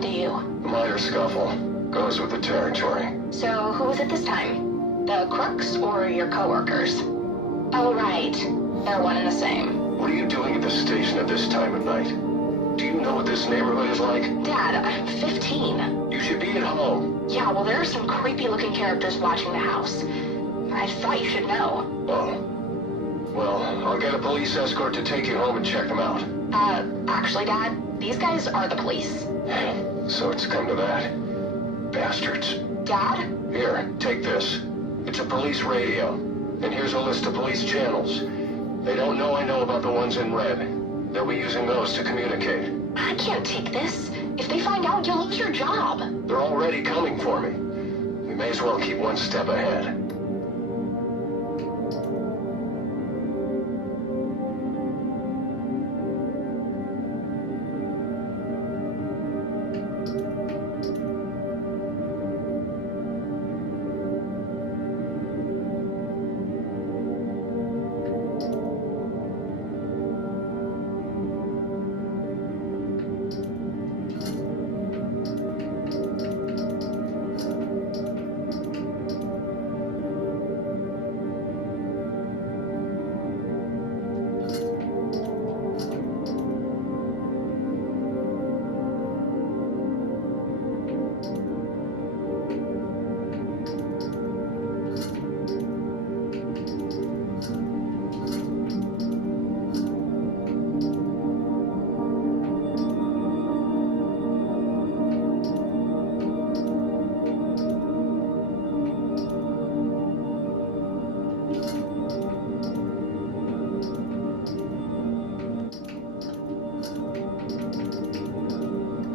happened to you? Minor scuffle. Goes with the territory. So, who was it this time? The crooks or your coworkers? Oh, right. They're one and the same. What are you doing at the station at this time of night? Do you know what this neighborhood is like? Dad, I'm 15. You should be at home. Yeah, well, there are some creepy-looking characters watching the house. I thought you should know. Oh. Well, I'll get a police escort to take you home and check them out. Actually, Dad, these guys are the police. So it's come to that. Bastards. Dad? Here, take this. It's a police radio. And here's a list of police channels. They don't know I know about the ones in red. They'll be using those to communicate. I can't take this. If they find out, you'll lose your job. They're already coming for me. We may as well keep one step ahead.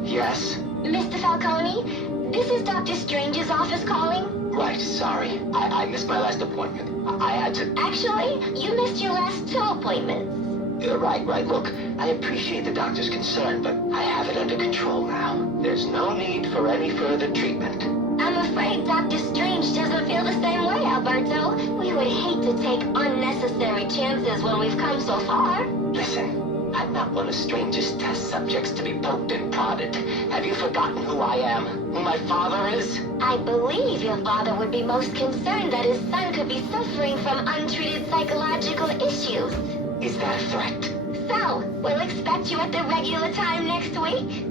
Yes? Mr. Falcone, this is Dr. Strange's office calling. Right, sorry. I missed my last appointment. I had to... Actually, you missed your last 2 appointments. Right. Look, I appreciate the doctor's concern, but I have it under control now. There's no need for any further treatment. I'm afraid Dr. Strange doesn't feel the same way, Alberto. We would hate to take unnecessary chances when we've come so far. Listen, I'm not one of Strange's test subjects to be poked and prodded. Have you forgotten who I am? Who my father is? I believe your father would be most concerned that his son could be suffering from untreated psychological issues. Is that a threat? So, we'll expect you at the regular time next week.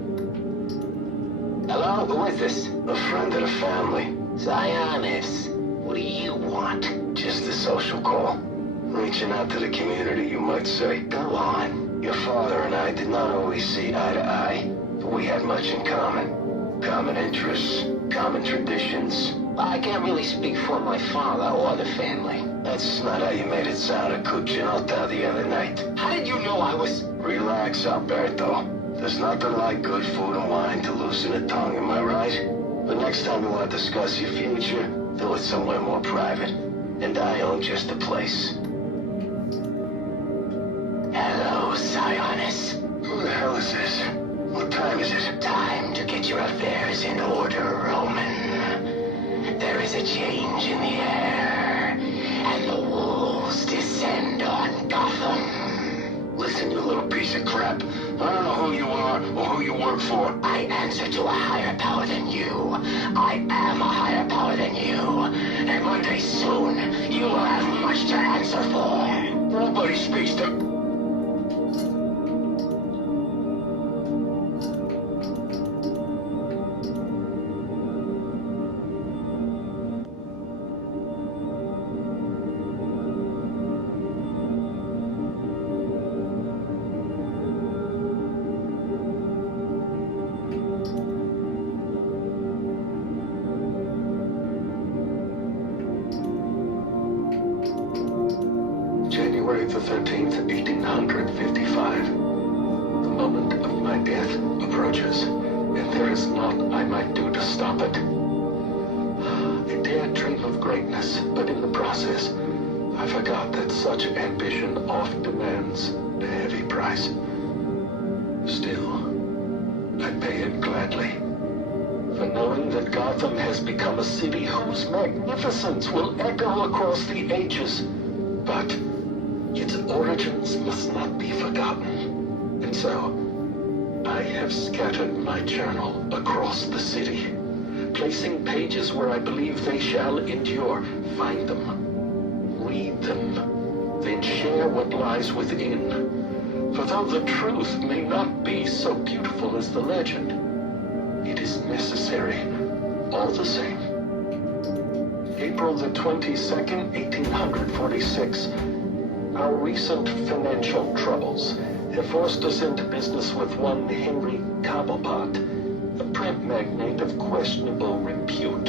Hello? Who is this? A friend of the family. Zionis. What do you want? Just a social call. Reaching out to the community, you might say. Go on. Your father and I did not always see eye to eye, but we had much in common. Common interests, common traditions. I can't really speak for my father or the family. That's not how you made it sound at Cucinotta the other night. How did you know I was... Relax, Alberto. There's nothing like good food and wine to loosen a tongue, am I right? But next time you want to discuss your future, do it somewhere more private. And I own just the place. Hello, Zionis. Who the hell is this? What time is it? Time to get your affairs in order, Roman. There is a change in the air, and the wolves descend on Gotham. Listen, you little piece of crap. I don't know who you are or who you work for. I answer to a higher power than you. I am a higher power than you. And one day soon, you will have much to answer for. Nobody speaks to... January the 13th, 1855. The moment of my death approaches, and there is naught I might do to stop it. I dared dream of greatness, but in the process, I forgot that such ambition oft demands a heavy price. Still, I pay it gladly. For knowing that Gotham has become a city whose magnificence will echo across the ages. But its origins must not be forgotten. And so, I have scattered my journal across the city, placing pages where I believe they shall endure. Find them, read them, then share what lies within. For though the truth may not be so beautiful as the legend, it is necessary all the same. April the 22nd, 1846. Our recent financial troubles have forced us into business with one Henry Cobblepot, a print magnate of questionable repute.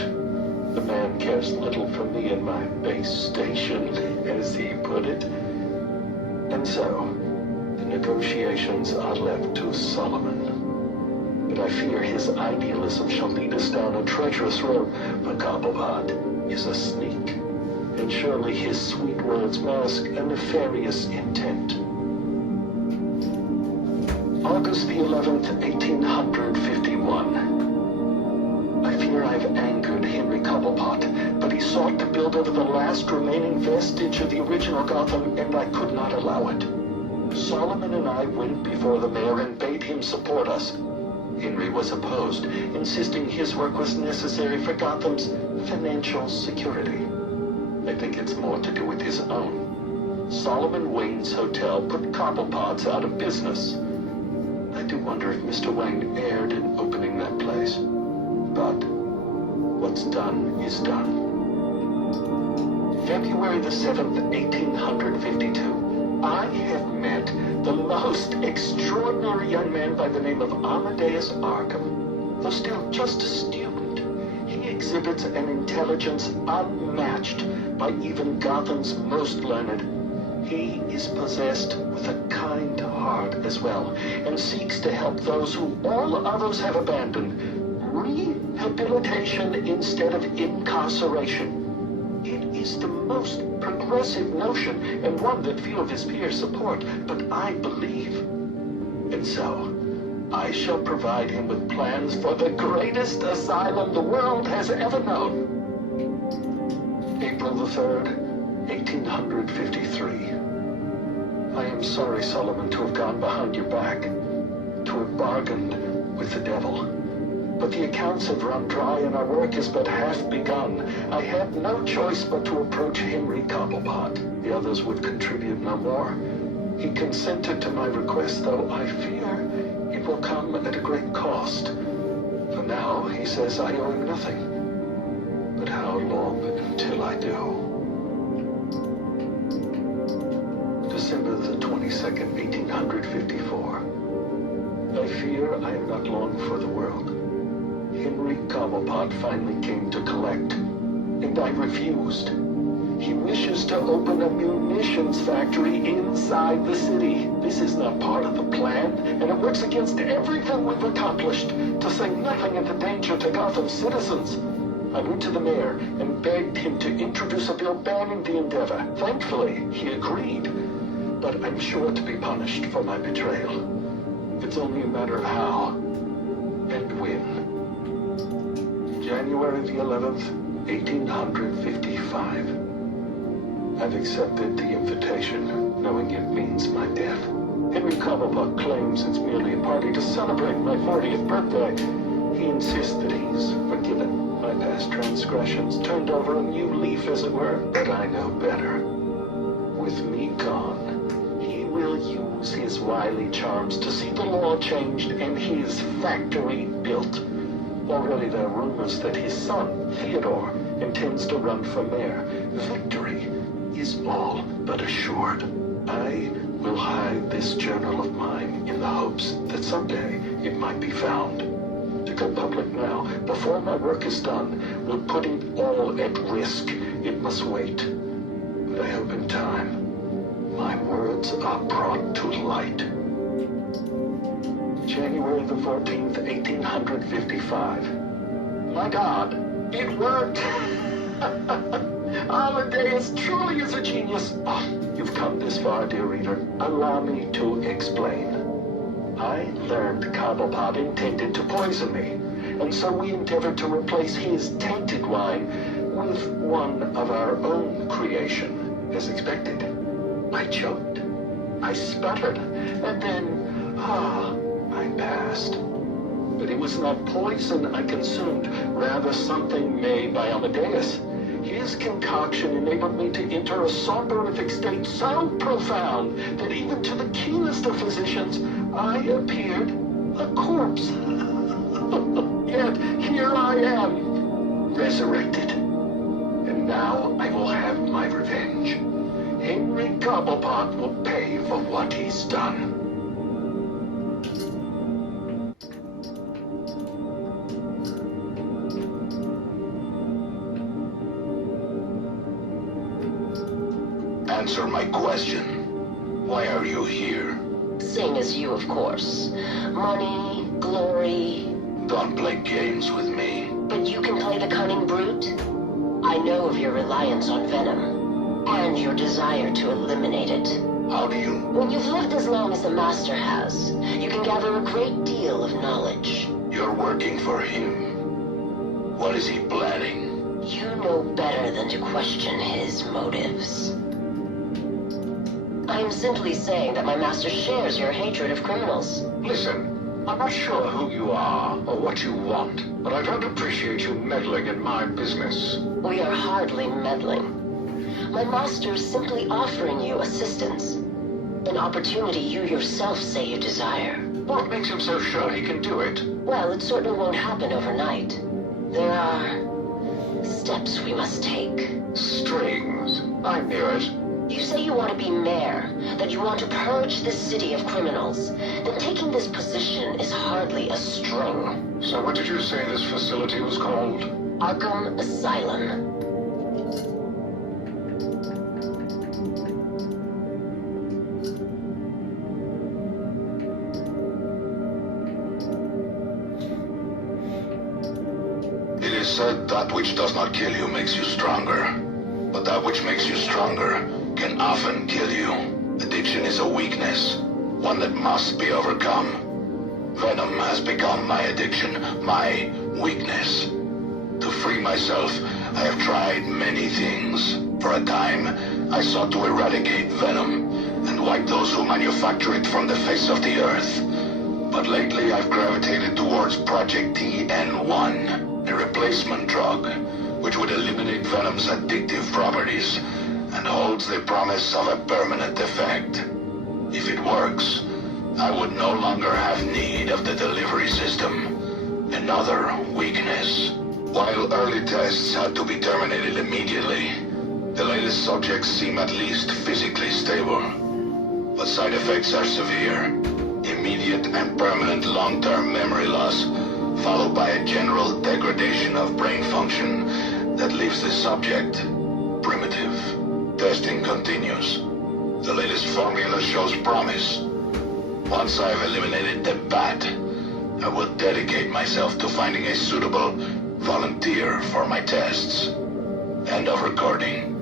The man cares little for me and my base station, as he put it. And so, the negotiations are left to Solomon. But I fear his idealism shall lead us down a treacherous road, for Cobblepot is a sneak, and surely his sweet words mask a nefarious intent. August the 11th, 1851. I fear I've angered Henry Cobblepot, but he sought to build over the last remaining vestige of the original Gotham, and I could not allow it. Solomon and I went before the mayor and bade him support us. Henry was opposed, insisting his work was necessary for Gotham's financial security. I think it's more to do with his own. Solomon Wayne's hotel put Cobblepots out of business. I do wonder if Mr. Wayne erred in opening that place. But what's done is done. February the 7th, 1852. I have met the most extraordinary young man by the name of Amadeus Arkham. Though still just a student, he exhibits an intelligence unmatched by even Gotham's most learned. He is possessed with a kind heart as well, and seeks to help those who all others have abandoned. Rehabilitation instead of incarceration. It is the most progressive notion, and one that few of his peers support, but I believe. And so, I shall provide him with plans for the greatest asylum the world has ever known. April the 3rd, 1853. I am sorry, Solomon, to have gone behind your back, to have bargained with the devil. But the accounts have run dry and our work is but half begun. I had no choice but to approach Henry Cobblepot. The others would contribute no more. He consented to my request, though I fear it will come at a great cost. For now, he says I owe him nothing. But how long until I do? December the 22nd, 1854. I fear I am not long for the world. Henry Cobblepot finally came to collect, and I refused. He wishes to open a munitions factory inside the city. This is not part of the plan, and it works against everything we've accomplished, to say nothing of the danger to Gotham's citizens. I went to the mayor and begged him to introduce a bill banning the endeavor. Thankfully, he agreed, but I'm sure to be punished for my betrayal. It's only a matter of how and when. January the 11th, 1855. I've accepted the invitation, knowing it means my death. Henry Cobblepot claims it's merely a party to celebrate my 40th birthday. He insists that he's forgiven my past transgressions, turned over a new leaf, as it were. But I know better. With me gone, he will use his wily charms to see the law changed and his factory built. Already there are rumors that his son, Theodore, intends to run for mayor. Victory is all but assured. I will hide this journal of mine in the hopes that someday it might be found. To go public now, before my work is done, will put it all at risk. It must wait. But I hope in time, my words are brought to light. January the 14th, 1855. My God, it worked! Amadeus truly is a genius. Oh, you've come this far, dear reader. Allow me to explain. I learned Cobblepot intended to poison me, and so we endeavored to replace his tainted wine with one of our own creation, as expected. I choked, I sputtered, and then, I past. But it was not poison I consumed, rather something made by Amadeus. His concoction enabled me to enter a soporific state so profound that even to the keenest of physicians, I appeared a corpse. Yet here I am, resurrected. And now I will have my revenge. Henry Cobblepot will pay for what he's done. Answer my question. Why are you here? Same as you, of course. Money, glory. Don't play games with me. But you can play the cunning brute? I know of your reliance on venom, and your desire to eliminate it. How do you... When you've lived as long as the Master has, you can gather a great deal of knowledge. You're working for him. What is he planning? You know better than to question his motives. I am simply saying that my master shares your hatred of criminals. Listen, I'm not sure who you are or what you want, but I don't appreciate you meddling in my business. We are hardly meddling. My master is simply offering you assistance. An opportunity you yourself say you desire. What makes him so sure he can do it? Well, it certainly won't happen overnight. There are steps we must take. Strings. I knew it. You say you want to be mayor, that you want to purge this city of criminals. Then taking this position is hardly a string. So what did you say this facility was called? Arkham Asylum. It is said that which does not kill you makes you stronger. But that which makes you stronger can often kill you. Addiction is a weakness, one that must be overcome. Venom has become my addiction, my weakness. To free myself, I have tried many things. For a time, I sought to eradicate venom and wipe those who manufacture it from the face of the earth. But lately, I've gravitated towards Project TN1, a replacement drug, which would eliminate Venom's addictive properties and holds the promise of a permanent effect. If it works, I would no longer have need of the delivery system. Another weakness. While early tests had to be terminated immediately, the latest subjects seem at least physically stable. But side effects are severe. Immediate and permanent long-term memory loss, followed by a general degradation of brain function that leaves the subject primitive. Testing continues. The latest formula shows promise. Once I've eliminated the bat, I will dedicate myself to finding a suitable volunteer for my tests. End of recording.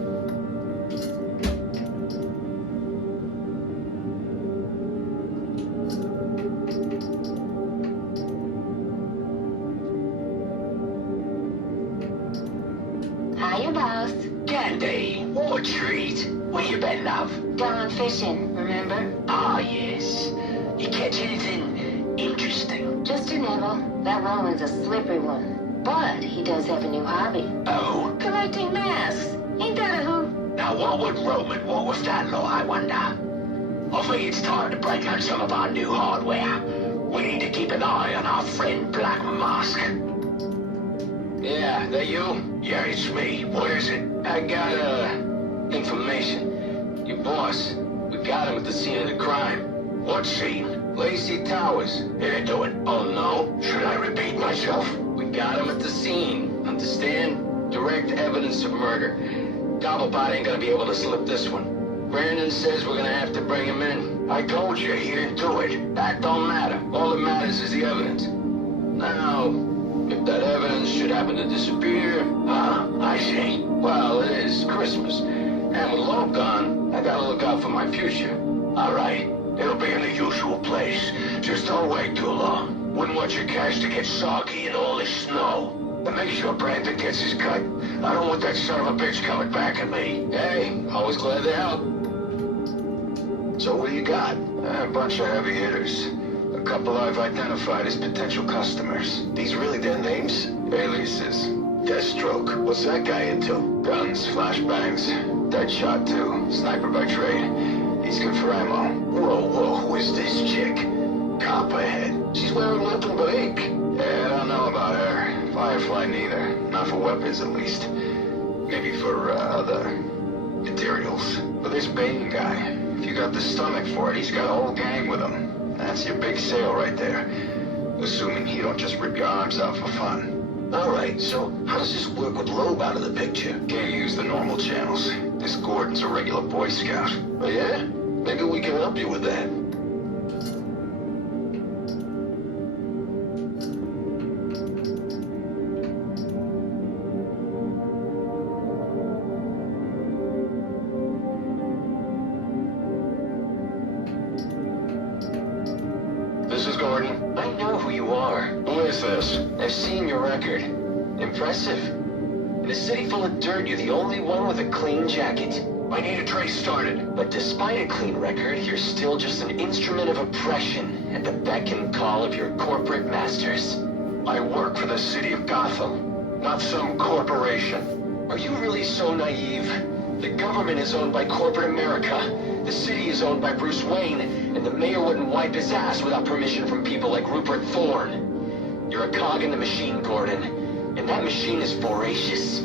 Hiya, boss. Candy, what a treat. Where you been, love? Gone fishing, remember? Ah, yes. You catch anything interesting? Just a nibble. That Roman's a slippery one. But he does have a new hobby. Oh? Collecting masks. Ain't that a hoot? Now what would Roman want with that law, I wonder? I think it's time to break out some of our new hardware. We need to keep an eye on our friend Black Mask. Yeah, that you? Yeah, it's me. What is it? I got, information. Your boss. We got him at the scene of the crime. What scene? Lacey Towers. Did do it? Oh, no? Should I repeat myself? We got him at the scene. Understand? Direct evidence of murder. Cobblepot ain't gonna be able to slip this one. Brandon says we're gonna have to bring him in. I told you he didn't do it. That don't matter. All that matters is the evidence. Now, if that evidence should happen to disappear... I see. Well, it is Christmas. And with Lo gone, I gotta look out for my future. All right. It'll be in the usual place. Just don't wait too long. Wouldn't want your cash to get soggy in all this snow. And make sure Brandon gets his cut. I don't want that son of a bitch coming back at me. Hey, always glad to help. So what do you got? A bunch of heavy hitters. A couple I've identified as potential customers. These really their names? Aliases. Deathstroke. What's that guy into? Guns, flashbangs. Deadshot, too. Sniper by trade. He's good for ammo. Whoa, who is this chick? Copperhead. She's wearing nothing but ink. Yeah, I don't know about her. Firefly neither. Not for weapons, at least. Maybe for, other materials. But this Bane guy, if you got the stomach for it, he's got a whole gang with him. That's your big sale right there. Assuming he don't just rip your arms out for fun. Alright, so how does this work with Loeb out of the picture? Can't use the normal channels. This Gordon's a regular Boy Scout. Oh yeah? Maybe we can help you with that. This is Gordon. I know who you are. Who is this? I've seen your record. Impressive. In a city full of dirt, you're the only one with a clean jacket. I need a trace started. But despite a clean record, you're still just an instrument of oppression at the beck and call of your corporate masters. I work for the city of Gotham, not some corporation. Are you really so naive? The government is owned by corporate America. The city is owned by Bruce Wayne, and the mayor wouldn't wipe his ass without permission from people like Rupert Thorne. You're a cog in the machine, Gordon, and that machine is voracious.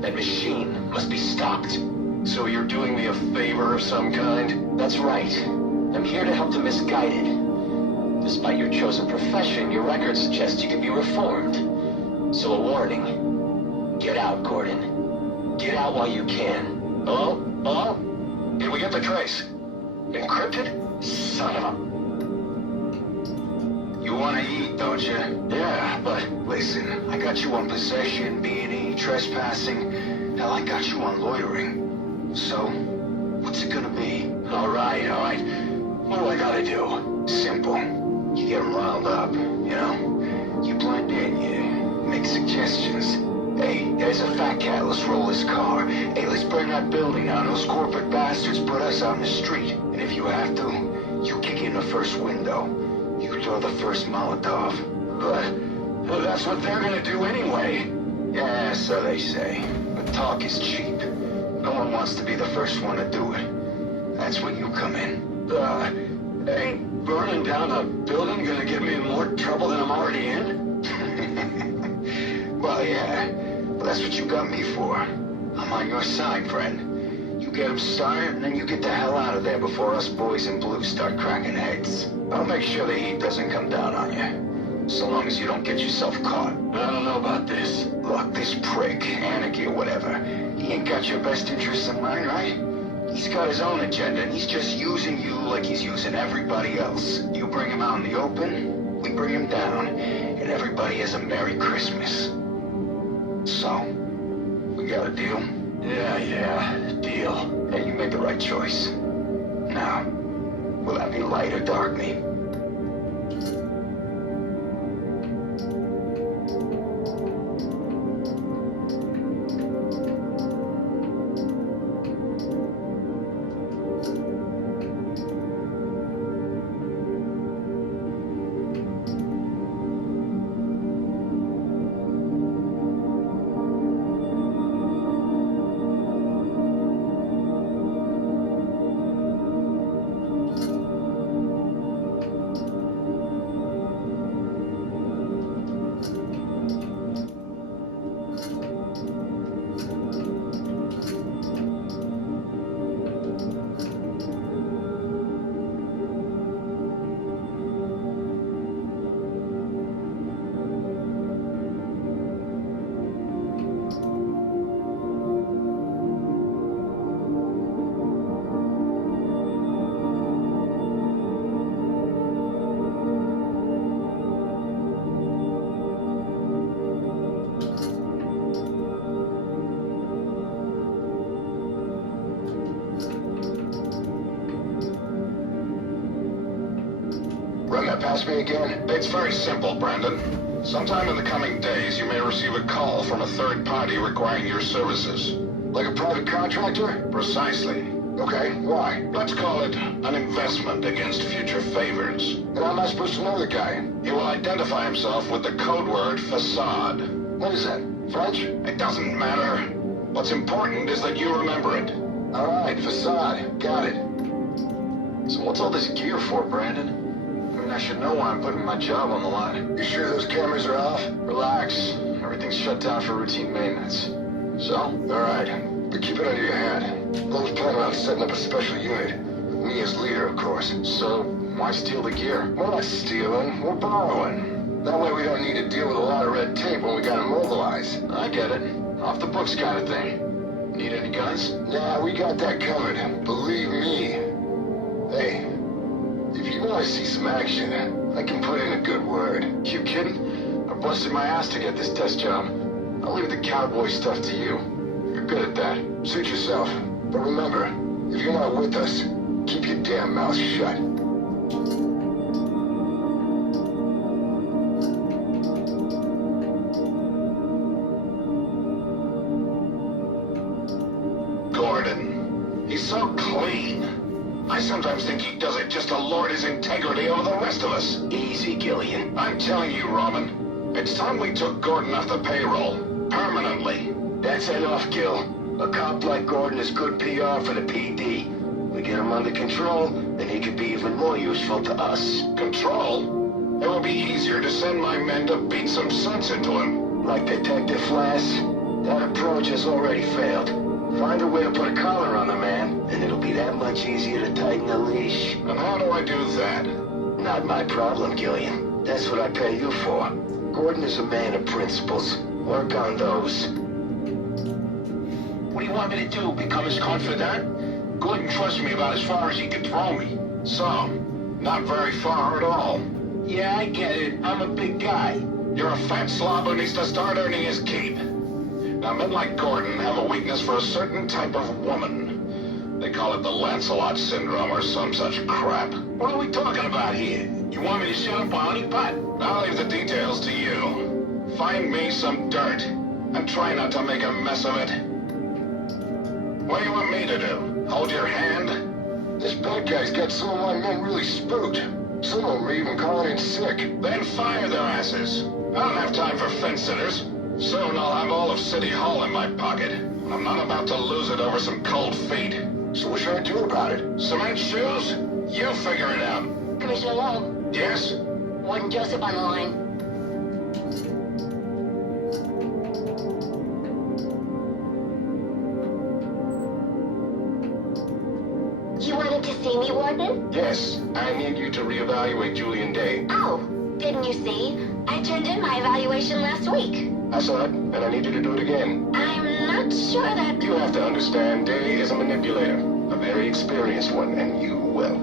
That machine must be stopped. So you're doing me a favor of some kind? That's right. I'm here to help the misguided. Despite your chosen profession, your record suggests you could be reformed. So a warning. Get out, Gordon. Get out while you can. Hello? Hello? Did we get the trace? Encrypted? Son of a... You want to eat, don't you? Yeah, but listen, I got you on possession, B&E, trespassing. Hell, I got you on loitering. So, what's it gonna be? All right. What do I gotta do? Simple. You get them riled up, you know? You blend in, you make suggestions. Hey, there's a fat cat, let's roll his car. Hey, let's burn that building down. Those corporate bastards put us out in the street. And if you have to, you kick in the first window. You throw the first Molotov. But that's what they're gonna do anyway. Yeah, so they say. But talk is cheap. No one wants to be the first one to do it. That's when you come in. Ain't burning down a building gonna get me in more trouble than I'm already in? Well, yeah. But that's what you got me for. I'm on your side, friend. You get them started, and then you get the hell out of there before us boys in blue start cracking heads. I'll make sure the heat doesn't come down on you. So long as you don't get yourself caught. I don't know about this. Look, this prick, Anarchy or whatever, he ain't got your best interests in mind, right? He's got his own agenda, and he's just using you like he's using everybody else. You bring him out in the open, we bring him down, and everybody has a Merry Christmas. So, we got a deal? Yeah, deal. And you made the right choice. Now, will that be light or dark me? Run that past me again? It's very simple, Brandon. Sometime in the coming days, you may receive a call from a third party requiring your services. Like a private contractor? Precisely. Okay, why? Let's call it an investment against future favors. And how am I supposed to know the guy? He will identify himself with the code word facade. What is that? French? It doesn't matter. What's important is that you remember it. All right, facade. Got it. So what's all this gear for, Brandon? I mean, I should know why I'm putting my job on the line. You sure those cameras are off? Relax. Everything's shut down for routine maintenance. So? All right. But keep it under your hat. Lowe's planning on setting up a special unit. Me as leader, of course. So, why steal the gear? We're not stealing. We're borrowing. That way we don't need to deal with a lot of red tape when we gotta mobilize. I get it. Off the books kind of thing. Need any guns? Yeah, we got that covered. Believe me. Hey, if you want to see some action, I can put in a good word. You kidding? I busted my ass to get this desk job. I'll leave the cowboy stuff to you. You're good at that. Suit yourself. But remember, if you're not with us, keep your damn mouth shut. Gordon. He's so clean. I sometimes think he does it just to lord his integrity over the rest of us. Easy, Gillian. I'm telling you, Robin, it's time we took Gordon off the payroll. Permanently. That's enough, Gil. A cop like Gordon is good PR for the PD. We get him under control, and he could be even more useful to us. Control? It will be easier to send my men to beat some sense into him. Like Detective Flass? That approach has already failed. Find a way to put a collar on the man, and it'll be that much easier to tighten the leash. And how do I do that? Not my problem, Gillian. That's what I pay you for. Gordon is a man of principles. Work on those. What do you want me to do? Become his confidant? Gordon trusts me about as far as he can throw me. Some. Not very far at all. Yeah, I get it. I'm a big guy. You're a fat slob who needs to start earning his keep. Now, men like Gordon have a weakness for a certain type of woman. They call it the Lancelot syndrome or some such crap. What are we talking about here? You want me to set up a honeypot? I'll leave the details to you. Find me some dirt, and try not to make a mess of it. What do you want me to do? Hold your hand? This bad guy's got some of my men really spooked. Some of them are even calling in sick. Then fire their asses. I don't have time for fence-sitters. Soon I'll have all of City Hall in my pocket. I'm not about to lose it over some cold feet. So what should I do about it? Cement shoes? You figure it out. Commissioner Lowe, Yes? Warden Joseph on the line. You wanted to see me, Warden? Yes. I need you to reevaluate Julian Day. Oh, didn't you see? I turned in my evaluation last week. I saw it, and I need you to do it again. I'm not sure that... You have to understand, Day is a manipulator. A very experienced one, and you, well,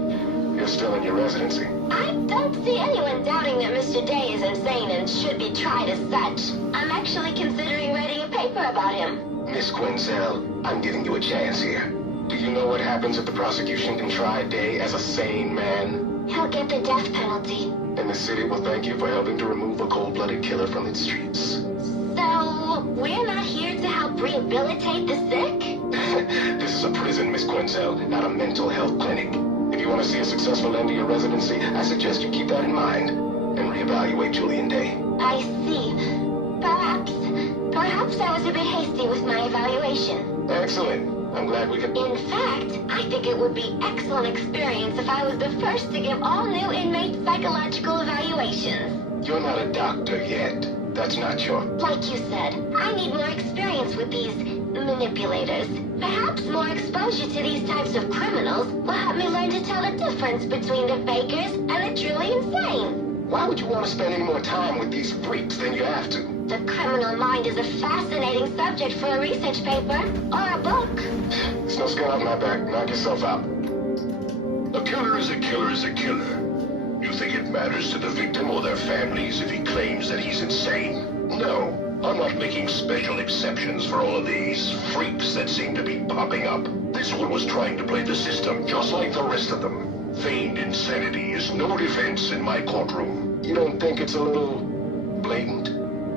you're still in your residency. I don't see anyone doubting that Mr. Day is insane and should be tried as such. I'm actually considering writing a paper about him. Miss Quinzel, I'm giving you a chance here. Do you know what happens if the prosecution can try Day as a sane man? He'll get the death penalty. And the city will thank you for helping to remove a cold-blooded killer from its streets. So, we're not here to help rehabilitate the sick? This is a prison, Miss Quinzel, not a mental health clinic. If you want to see a successful end to your residency, I suggest you keep that in mind and reevaluate Julian Day. I see. Perhaps I was a bit hasty with my evaluation. Excellent. I'm glad we could... In fact, I think it would be excellent experience if I was the first to give all new inmates psychological evaluations. You're not a doctor yet. That's not your... Like you said, I need more experience with these manipulators. Perhaps more exposure to these types of criminals will help me learn to tell the difference between the fakers and the truly insane. Why would you want to spend any more time with these freaks than you have to? The criminal mind is a fascinating subject for a research paper or a book. There's no skin off my back. Knock yourself out. A killer is a killer is a killer. You think it matters to the victim or their families if he claims that he's insane? No, I'm not making special exceptions for all of these freaks that seem to be popping up. This one was trying to play the system just like the rest of them. Feigned insanity is no defense in my courtroom. You don't think it's a little blatant?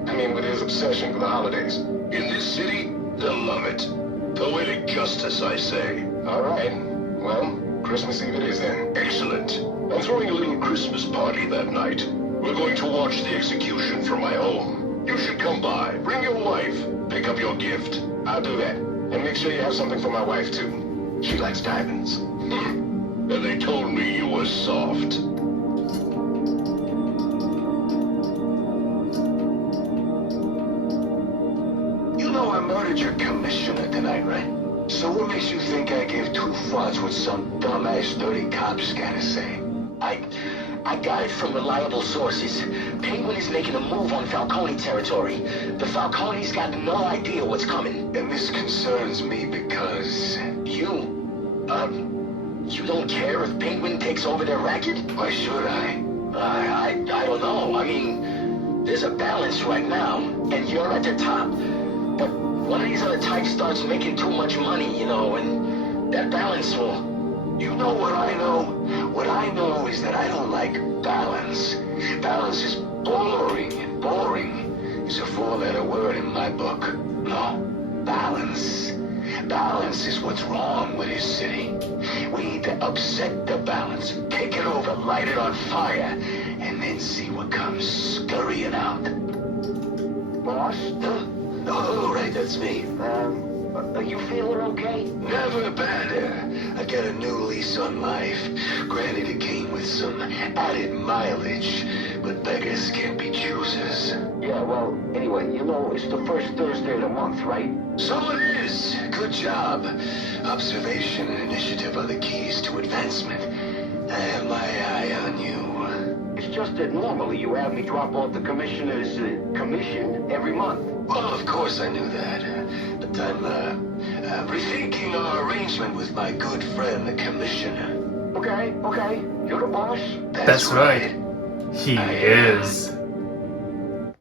I mean, with his obsession for the holidays. In this city, they'll love it. Poetic justice, I say. All right. Well, Christmas Eve it is then. Excellent. I'm throwing a little Christmas party that night. We're going to watch the execution from my home. You should come by. Bring your wife. Pick up your gift. I'll do that. And make sure you have something for my wife, too. She likes diamonds. And they told me you were soft. You know I murdered your commissioner tonight, right? So what makes you think I give two fucks what some dumbass dirty cop's gotta say? I got it from reliable sources. Penguin is making a move on Falcone territory. The Falcones got no idea what's coming. And this concerns me because... You don't care if Penguin takes over their racket? Why should I? I don't know. I mean, there's a balance right now, and you're at the top. But one of these other types starts making too much money, and that balance will... You know what I know? What I know is that I don't like balance. Balance is boring, and boring is a four-letter word in my book. No, balance. Balance is what's wrong with this city. We need to upset the balance, take it over, light it on fire, and then see what comes scurrying out. Boss? Oh, right, that's me. Are you feeling okay? Never better. I got a new lease on life. Granted, it came with some added mileage, but beggars can't be choosers. Yeah, well, anyway, it's the first Thursday of the month, right? So it is. Good job. Observation and initiative are the keys to advancement. I have my eye on you. It's just that normally you have me drop off the commissioner's commission every month. Well, of course I knew that. But I'm rethinking our arrangement with my good friend, the commissioner. Okay. You're the boss? That's right. He is.